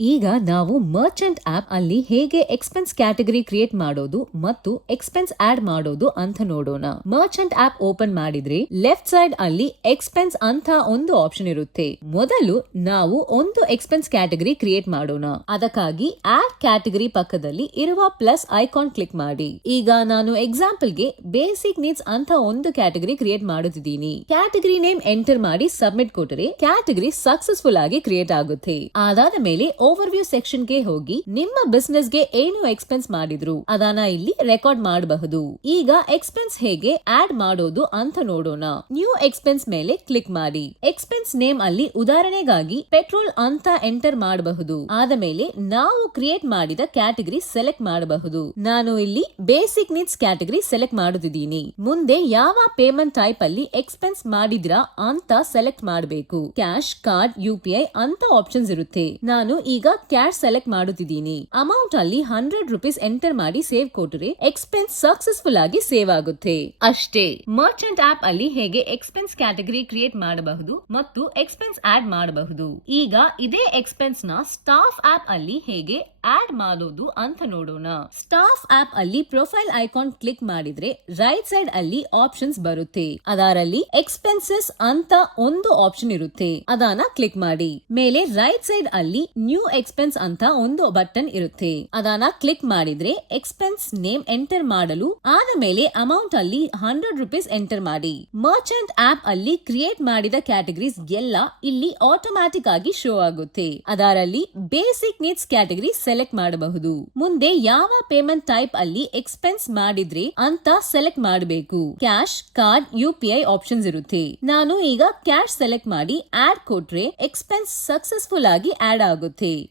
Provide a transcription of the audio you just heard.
ಈಗ ನಾವು ಮರ್ಚೆಂಟ್ ಆಪ್ ಅಲ್ಲಿ ಹೇಗೆ ಎಕ್ಸ್ಪೆನ್ಸ್ ಕ್ಯಾಟಗರಿ ಕ್ರಿಯೇಟ್ ಮಾಡೋದು ಮತ್ತು ಎಕ್ಸ್ಪೆನ್ಸ್ ಆಡ್ ಮಾಡೋದು ಅಂತ ನೋಡೋಣ. ಮರ್ಚೆಂಟ್ ಆಪ್ ಓಪನ್ ಮಾಡಿದ್ರೆ ಲೆಫ್ಟ್ ಸೈಡ್ ಅಲ್ಲಿ ಎಕ್ಸ್ಪೆನ್ಸ್ ಅಂತ ಒಂದು ಆಪ್ಷನ್ ಇರುತ್ತೆ. ಮೊದಲು ನಾವು ಒಂದು ಎಕ್ಸ್ಪೆನ್ಸ್ ಕ್ಯಾಟಗರಿ ಕ್ರಿಯೇಟ್ ಮಾಡೋಣ. ಅದಕ್ಕಾಗಿ ಆಡ್ ಕ್ಯಾಟಗರಿ ಪಕ್ಕದಲ್ಲಿ ಇರುವ ಪ್ಲಸ್ ಐಕಾನ್ ಕ್ಲಿಕ್ ಮಾಡಿ. ಈಗ ನಾನು ಎಕ್ಸಾಂಪಲ್ ಗೆ ಬೇಸಿಕ್ ನೀಡ್ಸ್ ಅಂತ ಒಂದು ಕ್ಯಾಟಗರಿ ಕ್ರಿಯೇಟ್ ಮಾಡುತ್ತಿದ್ದೀನಿ. ಕ್ಯಾಟಗರಿ ನೇಮ್ ಎಂಟರ್ ಮಾಡಿ ಸಬ್ಮಿಟ್ ಕೊಟ್ಟರೆ ಕ್ಯಾಟಗರಿ ಸಕ್ಸಸ್ಫುಲ್ ಆಗಿ ಕ್ರಿಯೇಟ್ ಆಗುತ್ತೆ. ಅದಾದ ಮೇಲೆ ಓವರ್ವ್ಯೂ ಸೆಕ್ಷನ್ ಗೆ ಹೋಗಿ ನಿಮ್ಮ ಬಿಸ್ನೆಸ್ ಗೆ ಏನು ಎಕ್ಸ್ಪೆನ್ಸ್ ಮಾಡಿದ್ರು ಅದನ್ನ ಇಲ್ಲಿ ರೆಕಾರ್ಡ್ ಮಾಡಬಹುದು. ಈಗ ಎಕ್ಸ್ಪೆನ್ಸ್ ಹೇಗೆ ಆಡ್ ಮಾಡೋದು ಅಂತ ನೋಡೋಣ. ನ್ಯೂ ಎಕ್ಸ್ಪೆನ್ಸ್ ಮೇಲೆ ಕ್ಲಿಕ್ ಮಾಡಿ. ಎಕ್ಸ್ಪೆನ್ಸ್ ನೇಮ್ ಅಲ್ಲಿ ಉದಾಹರಣೆಗಾಗಿ ಪೆಟ್ರೋಲ್ ಅಂತ ಎಂಟರ್ ಮಾಡಬಹುದು. ಆದ ಮೇಲೆ ನಾವು ಕ್ರಿಯೇಟ್ ಮಾಡಿದ ಕ್ಯಾಟಗರಿ ಸೆಲೆಕ್ಟ್ ಮಾಡಬಹುದು. ನಾನು ಇಲ್ಲಿ ಬೇಸಿಕ್ ನೀಡ್ಸ್ ಕ್ಯಾಟಗರಿ ಸೆಲೆಕ್ಟ್ ಮಾಡುತ್ತಿದ್ದೀನಿ. ಮುಂದೆ ಯಾವ ಪೇಮೆಂಟ್ ಟೈಪ್ ಅಲ್ಲಿ ಎಕ್ಸ್ಪೆನ್ಸ್ ಮಾಡಿದ್ರಾ ಅಂತ ಸೆಲೆಕ್ಟ್ ಮಾಡಬೇಕು. ಕ್ಯಾಶ್, ಕಾರ್ಡ್, UPI ಅಂತ ಆಪ್ಷನ್ಸ್ ಇರುತ್ತೆ. ನಾನು ಈಗ ಕ್ಯಾಶ್ ಸೆಲೆಕ್ಟ್ ಮಾಡುತ್ತಿದ್ದೀನಿ. ಅಮೌಂಟ್ ಅಲ್ಲಿ 100 ರೂಪೀಸ್ ಎಂಟರ್ ಮಾಡಿ ಸೇವ್ ಕೊಟ್ಟರೆ ಎಕ್ಸ್ಪೆನ್ಸ್ ಸಕ್ಸಸ್ಫುಲ್ ಆಗಿ ಸೇವ್ ಆಗುತ್ತೆ. ಅಷ್ಟೇ. ಮರ್ಚೆಂಟ್ ಆಪ್ ಅಲ್ಲಿ ಹೇಗೆ ಎಕ್ಸ್ಪೆನ್ಸ್ ಕ್ಯಾಟಗರಿ ಕ್ರಿಯೇಟ್ ಮಾಡಬಹುದು ಮತ್ತು ಎಕ್ಸ್ಪೆನ್ಸ್ ಆಡ್ ಮಾಡಬಹುದು. ಈಗ ಇದೇ ಎಕ್ಸ್ಪೆನ್ಸ್ ನ ಸ್ಟಾಫ್ ಆಪ್ ಅಲ್ಲಿ ಹೇಗೆ ಆಡ್ ಮಾಡೋದು ಅಂತ ನೋಡೋಣ. ಸ್ಟಾಫ್ ಆಪ್ ಅಲ್ಲಿ ಪ್ರೊಫೈಲ್ ಐಕಾನ್ ಕ್ಲಿಕ್ ಮಾಡಿದ್ರೆ ರೈಟ್ ಸೈಡ್ ಅಲ್ಲಿ ಆಪ್ಷನ್ಸ್ ಬರುತ್ತೆ. ಅದರಲ್ಲಿ ಎಕ್ಸ್ಪೆನ್ಸಸ್ ಅಂತ ಒಂದು ಆಪ್ಷನ್ ಇರುತ್ತೆ. ಅದನ್ನ ಕ್ಲಿಕ್ ಮಾಡಿ. ಮೇಲೆ ರೈಟ್ ಸೈಡ್ ಅಲ್ಲಿ ನ್ಯೂ ಎಕ್ಸ್ಪೆನ್ಸ್ ಅಂತ ಒಂದು ಬಟನ್ ಇರುತ್ತೆ. ಅದನ್ನ ಕ್ಲಿಕ್ ಮಾಡಿದ್ರೆ ಎಕ್ಸ್ಪೆನ್ಸ್ ನೇಮ್ ಎಂಟರ್ ಮಾಡಲು ಆದ ಮೇಲೆ ಅಮೌಂಟ್ ಅಲ್ಲಿ 100 ರೂಪೀಸ್ ಎಂಟರ್ ಮಾಡಿ. ಮರ್ಚೆಂಟ್ ಆಪ್ ಅಲ್ಲಿ ಕ್ರಿಯೇಟ್ ಮಾಡಿದ ಕ್ಯಾಟಗರೀಸ್ ಎಲ್ಲ ಇಲ್ಲಿ ಆಟೋಮ್ಯಾಟಿಕ್ ಆಗಿ ಶೋ ಆಗುತ್ತೆ. ಅದರಲ್ಲಿ ಬೇಸಿಕ್ ನೀಡ್ಸ್ ಕ್ಯಾಟಗರಿ ಸೆಲೆಕ್ಟ್ ಮಾಡಬಹುದು. ಮುಂದೆ ಯಾವ ಪೇಮೆಂಟ್ ಟೈಪ್ ಅಲ್ಲಿ ಎಕ್ಸ್ಪೆನ್ಸ್ ಮಾಡಿದ್ರೆ ಅಂತ ಸೆಲೆಕ್ಟ್ ಮಾಡಬೇಕು. ಕ್ಯಾಶ್, ಕಾರ್ಡ್, UPI ಆಪ್ಷನ್ಸ್ ಇರುತ್ತೆ. ನಾನು ಈಗ ಕ್ಯಾಶ್ ಸೆಲೆಕ್ಟ್ ಮಾಡಿ ಆಡ್ ಕೊಟ್ರೆ ಎಕ್ಸ್ಪೆನ್ಸ್ ಸಕ್ಸಸ್ಫುಲ್ ಆಗಿ ಆಡ್ ಆಗುತ್ತೆ.